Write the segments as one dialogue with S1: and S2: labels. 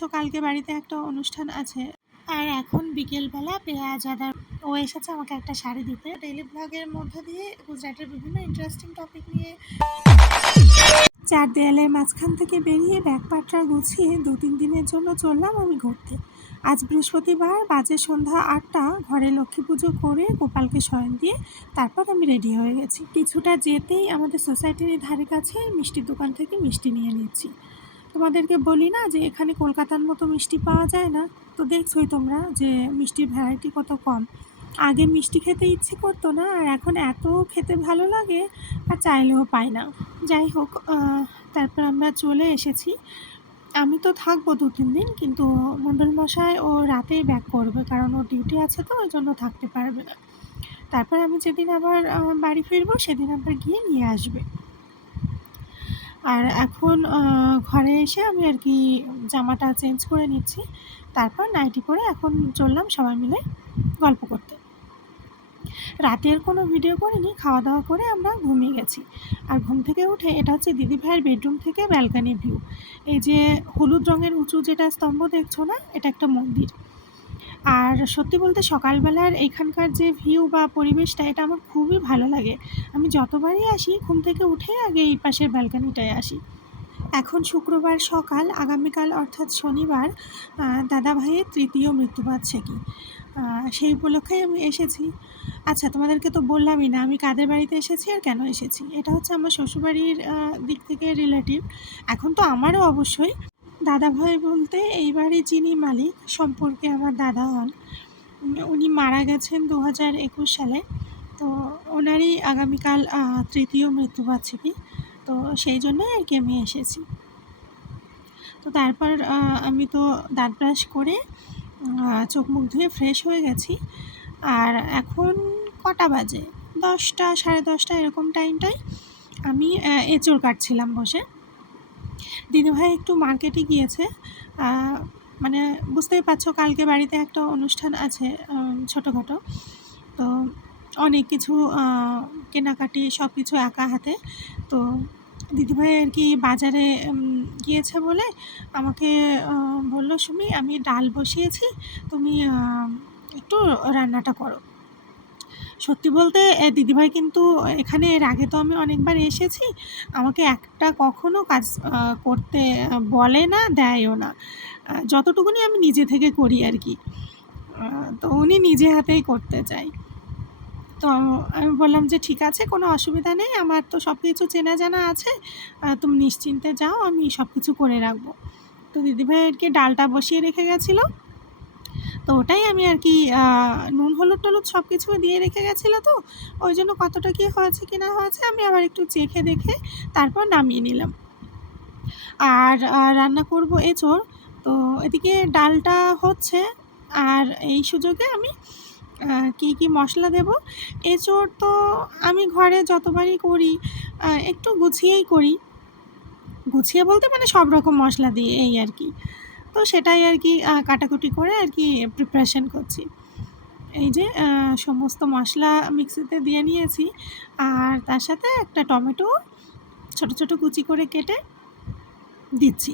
S1: পাচ্ছ কালকে বাড়িতে একটা অনুষ্ঠান আছে। আর এখন বিকেলবেলা পেঁয়াজ, আদা, ও এসেছে আমাকে একটা শাড়ি দিতে। ডেইলি ব্লগের মধ্য দিয়ে গুজরাটের বিভিন্ন ইন্টারেস্টিং টপিক নিয়ে চার দেয়ালের মাঝখান থেকে বেরিয়ে ব্যাগপাটরা গুছিয়ে দু তিন দিনের জন্য চললাম আমি ঘুরতে। আজ বৃহস্পতিবার, বাজে সন্ধ্যা আটটা, ঘরে লক্ষ্মী পুজো করে গোপালকে শয়ন দিয়ে তারপর আমি রেডি হয়ে গেছি। কিছুটা যেতেই আমাদের সোসাইটির ধারে কাছে মিষ্টির দোকান থেকে মিষ্টি নিয়ে নিচ্ছি তোমাদেরকে বলি না যে এখানে কলকাতার মতো মিষ্টি পাওয়া যায় না। তো দেখছোই তোমরা যে মিষ্টির ভ্যারাইটি কত কম। আগে মিষ্টি খেতে ইচ্ছে করতো না, আর এখন এত খেতে ভালো লাগে, আর চাইলেও পাই না। যাই হোক তারপর আমরা চলে এসেছি। আমি তো থাকব দু তিন দিন, কিন্তু মণ্ডল মশাই ও রাতেই ব্যাক করবে, কারণ ওর ডিউটি আছে তো, ওই জন্য থাকতে পারবে না। তারপর আমি যেদিন আবার বাড়ি ফিরবো, সেদিন আবার গিয়ে নিয়ে আসবে। আর এখন ঘরে এসে আমি আর কি জামাটা চেঞ্জ করে নিচ্ছি। তারপর নাইটি পরে এখন চললাম সবাই মিলে গল্প করতে। রাতের কোনো ভিডিও করিনি খাওয়া দাওয়া করে আমরা ঘুমিয়ে গেছি। আর ঘুম থেকে উঠে এটা হচ্ছে দিদি ভাইয়ের বেডরুম থেকে ব্যালকানি ভিউ এই যে হলুদ রঙের উঁচু যেটা স্তম্ভ দেখছ না, এটা একটা মন্দির। আর সত্যি বলতে সকালবেলার এখানকার যে ভিউ বা পরিবেশটা, এটা আমার খুবই ভালো লাগে। আমি যতবারই আসি, ঘুম থেকে উঠে আগে এই পাশের ব্যালকানিটায় আসি। এখন শুক্রবার সকাল, আগামীকাল অর্থাৎ শনিবার দাদা ভাইয়ের তৃতীয় মৃত্যুবার্ষিকী সেই উপলক্ষে আমি এসেছি। আচ্ছা তোমাদেরকে তো বললামই না, আমি কাদের বাড়িতে এসেছি আর কেন এসেছি? এটা হচ্ছে আমার শ্বশুরবাড়ির দিক থেকে রিলেটিভ এখন তো আমারও অবশ্যই দাদা ভাই বলতে এই বাড়ির যিনি মালিক সম্পর্কে আমার দাদা হন, উনি মারা গেছেন দু হাজার একুশ সালে। তো ওনারই আগামীকাল তৃতীয় মৃত্যুবার্ষিকী। তো সেই জন্যই আর কি আমি এসেছি। তো তারপর আমি তো দাঁত ব্রাশ করে চোখ মুখ ধুয়ে ফ্রেশ হয়ে গেছি। আর এখন কটা বাজে? দশটা, সাড়ে দশটা এরকম টাইমটাই আমি এঁচড় কাটছিলাম বসে। দিদিভাই একটু মার্কেটে গিয়েছে। মানে বুঝতেই পারছ কালকে বাড়িতে একটা অনুষ্ঠান আছে ছোটোখাটো। তো অনেক কিছু কেনাকাটি সব কিছু একা হাতে। তো দিদিভাই আর কি বাজারে গিয়েছে বলে আমাকে বলল, সুমি, আমি ডাল বসিয়েছি। তুমি একটু রান্নাটা করো। সত্যি বলতে দিদিভাই কিন্তু এখানে এর আগে তো আমি অনেকবার এসেছি। আমাকে একটা কখনো কাজ করতে বলে না, দেয়ও না। যতটুকুনি আমি নিজে থেকে করি আর কি। তো উনি নিজে হাতেই করতে চাই তো আমি বললাম যে, ঠিক আছে, কোনো অসুবিধা নেই, আমার তো সব কিছু চেনা জানা আছে। তুমি নিশ্চিন্তে যাও, আমি সব কিছু করে রাখব। তো দিদিভাই আর কি ডালটা বসিয়ে রেখে গেছিল। তো ওটাই আমি আর কি নুন, হলুদ, টলুদ সব কিছু দিয়ে রেখে গেছিল তো, ওই জন্য কতটা কী হয়েছে, কি না হয়েছে, আমি আবার একটু চেখে দেখে তারপর নামিয়ে নিলাম। আর রান্না করব এঁচড়, তো এদিকে ডালটা হচ্ছে, আর এই সুযোগে আমি কী কী মশলা দেব, এঁচড় তো আমি ঘরে যতবারই করি একটু গুছিয়েই করি, গুছিয়ে বলতে মানে সব রকম মশলা দিয়ে এই আর কি। তো সেটাই আর কি কাটাকুটি করে আর কি প্রিপারেশন করছি। এই যে সমস্ত মশলা মিক্সিতে দিয়ে নিয়েছি। আর তার সাথে একটা টমেটো ছোট ছোট কুচি করে কেটে দিচ্ছি।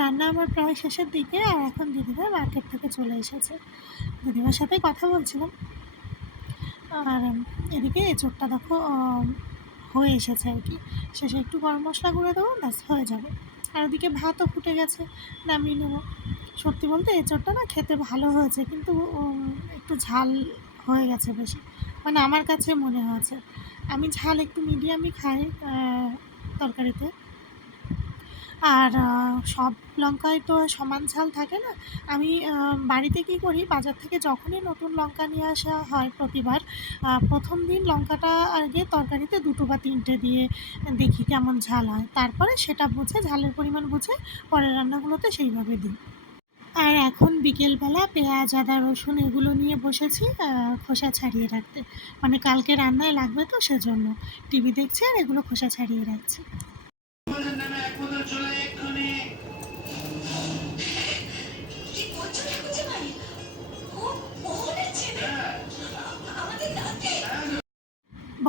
S1: রান্না আমার প্রায় শেষের দিকে আর এখন দিদিভাই মার্কেট থেকে চলে এসেছে। দিদিভাইয়ের সাথে কথা বলছিলাম। আর এদিকে এঁচোড়টা দেখো হয়ে এসেছে আর কি। শেষে একটু গরম মশলা গুঁড়ো দেবো, ব্যাস, হয়ে যাবে। আর ওদিকে ভাতও ফুটে গেছে, নামিয়ে নেব। সত্যি বলতে এঁচোড়টা না খেতে ভালো হয়েছে, কিন্তু একটু ঝাল হয়ে গেছে বেশি। মানে আমার কাছে মনে হয়েছে। আমি ঝাল একটু মিডিয়ামই খাই তরকারিতে। আর সব লঙ্কায় তো সমান ঝাল থাকে না। আমি বাড়িতে কী করি, বাজার থেকে যখনই নতুন লঙ্কা নিয়ে আসা হয় প্রতিবার প্রথম দিন লঙ্কাটা আগে তরকারিতে দুটো বা তিনটে দিয়ে দেখি কেমন ঝাল হয়। তারপরে সেটা বুঝে, ঝালের পরিমাণ বুঝে পরের রান্নাগুলোতে সেইভাবে দিই। আর এখন বিকেলবেলা পেঁয়াজ, আদা, রসুন এগুলো নিয়ে বসেছি খোসা ছাড়িয়ে রাখতে। মানে কালকে রান্নায় লাগবে তো সেজন্য। টিভি দেখছি আর এগুলো খোসা ছাড়িয়ে রাখছি।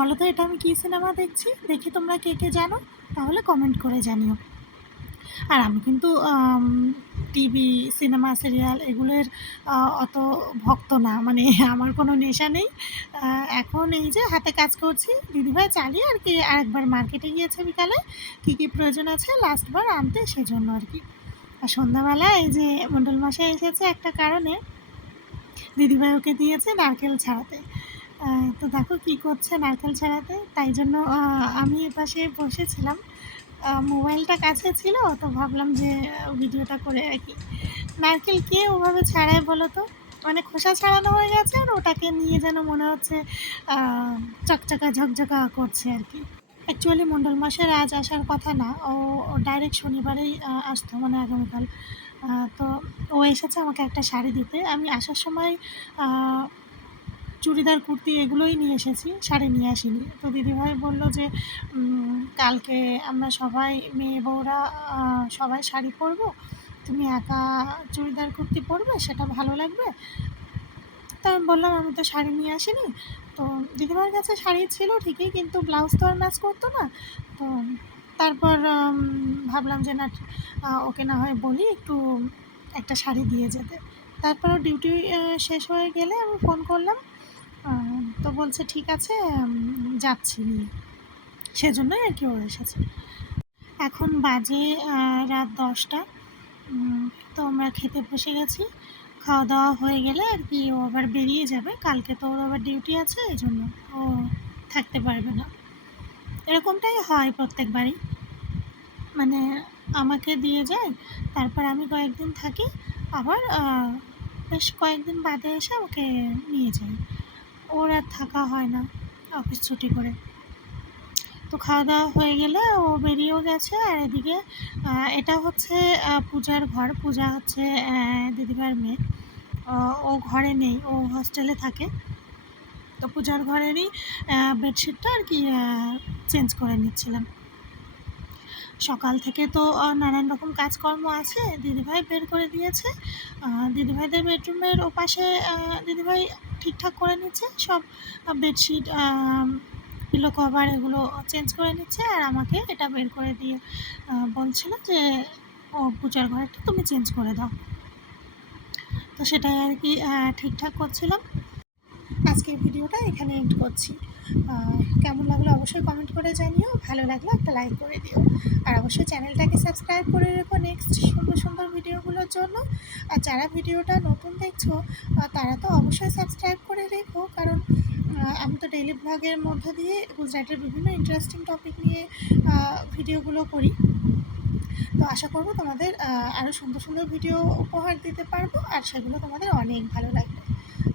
S1: বলো তো এটা আমি কী সিনেমা দেখছি? দেখি তোমরা কে কে জানো? তাহলে কমেন্ট করে জানিও। আর আমি কিন্তু টিভি, সিনেমা, সিরিয়াল এগুলোর অত ভক্ত না। মানে আমার কোনো নেশা নেই। এখন এই যে হাতে কাজ করছি। দিদিভাই চালিয়ে আর কি, আরেকবার মার্কেটে গিয়েছে বিকালে। কী কী প্রয়োজন আছে লাস্টবার আনতে সেজন্য আর কি। আর সন্ধ্যাবেলা এই যে মণ্ডল মাসে এসেছে একটা কারণে। দিদিভাই ওকে দিয়েছে নারকেল ছাড়াতে। তো দেখো কী করছে নারকেল ছাড়াতে। তাই জন্য আমি এপাশে বসেছিলাম। মোবাইলটা কাছে ছিল, তো ভাবলাম যে ভিডিওটা করে রাখি। নারকেল কে ওভাবে ছাড়ায় বলো তো? মানে খোসা ছাড়ানো হয়ে গেছে আর ওটাকে নিয়ে যেন মনে হচ্ছে চকচকা ঝকঝকা করছে আর কি। অ্যাকচুয়ালি মণ্ডল মাসের আজ আসার কথা না, ও ডাইরেক্ট শনিবারেই আসতো মানে আগামীকাল। তো ও এসেছে আমাকে একটা শাড়ি দিতে। আমি আসার সময় চুড়িদার, কুর্তি এগুলোই নিয়ে এসেছি, শাড়ি নিয়ে আসিনি। তো দিদিভাই বলল যে কালকে আমরা সবাই, মেয়ে বউরা সবাই শাড়ি পরবো, তুমি একা চুড়িদার, কুর্তি পরবে, সেটা ভালো লাগবে? তো আমি বললাম, আমি তো শাড়ি নিয়ে আসিনি। তো দিদিভাইয়ের কাছে শাড়ি ছিল ঠিকই, কিন্তু ব্লাউজ তো আর ম্যাচ করতো না। তো তারপর ভাবলাম যে, না ওকে না হয় বলি, একটু একটা শাড়ি দিয়ে যেতে। তারপর ডিউটি শেষ হয়ে গেলে আমি ফোন করলাম তো বলছে, ঠিক আছে যাচ্ছি নিয়ে। সেজন্যই আর কি ও এসেছে। এখন বাজে রাত দশটা। তো আমরা খেতে বসে গেছি। খাওয়া দাওয়া হয়ে গেলে আর কি ও আবার বেরিয়ে যাবে। কালকে তো ওর আবার ডিউটি আছে, এই জন্য ও থাকতে পারবে না। এরকমটাই হয় প্রত্যেকবারই। মানে আমাকে দিয়ে যায়, তারপর আমি কয়েকদিন থাকি, আবার বেশ কয়েকদিন বাদে এসে ওকে নিয়ে যায় ওর আর থাকা হয় না অফিস ছুটি করে। তো খাওয়া দাওয়া হয়ে গেলে ও বেরিয়েও গেছে আর এদিকে এটা হচ্ছে পূজার ঘর। পূজা হচ্ছে দিদিভাইয়ের মেয়ে। ও ঘরে নেই, ও হস্টেলে থাকে। তো পূজার ঘরেরই বেডশিটটা আর কি চেঞ্জ করে নিচ্ছিলাম। সকাল থেকে তো নানান রকম কাজকর্ম আছে, দিদিভাই বের করে দিয়েছে। দিদিভাইদের বেডরুমের ওপাশে দিদিভাই ঠিকঠাক করে নিচ্ছে, সব বেডশিট পিলো কভার এগুলো চেঞ্জ করে নিচ্ছে আর আমাকে এটা বের করে দিয়ে বলছিল যে, ও পূজার ঘরটা তুমি চেঞ্জ করে দাও। তো সেটাই আর কি ঠিকঠাক করছিলাম। আজকের ভিডিওটা এখানে এন্ড করছি। কেমন লাগল অবশ্যই কমেন্ট করে জানিও, ভালো লাগল একটা লাইক করে দিও। আর অবশ্যই চ্যানেলটাকে সাবস্ক্রাইব করে রেখো নেক্সট সুন্দর সুন্দর ভিডিওগুলোর জন্য। আর যারা ভিডিওটা নতুন দেখছ তারা তো অবশ্যই সাবস্ক্রাইব করে রেখো, কারণ আমি তো ডেইলি ব্লগের মধ্য দিয়ে গুজরাটের বিভিন্ন ইন্টারেস্টিং টপিক নিয়ে ভিডিওগুলো করি। তো আশা করব তোমাদের আরও সুন্দর সুন্দর ভিডিও উপহার দিতে পারব, আর সেগুলো তোমাদের অনেক ভালো লাগবে।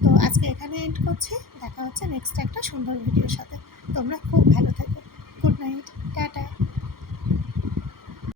S1: তো আজকে এখানে এন্ড করছি। দেখা হচ্ছে নেক্সট একটা সুন্দর ভিডিওর সাথে। তোমরা খুব ভালো থাকো। Good night tata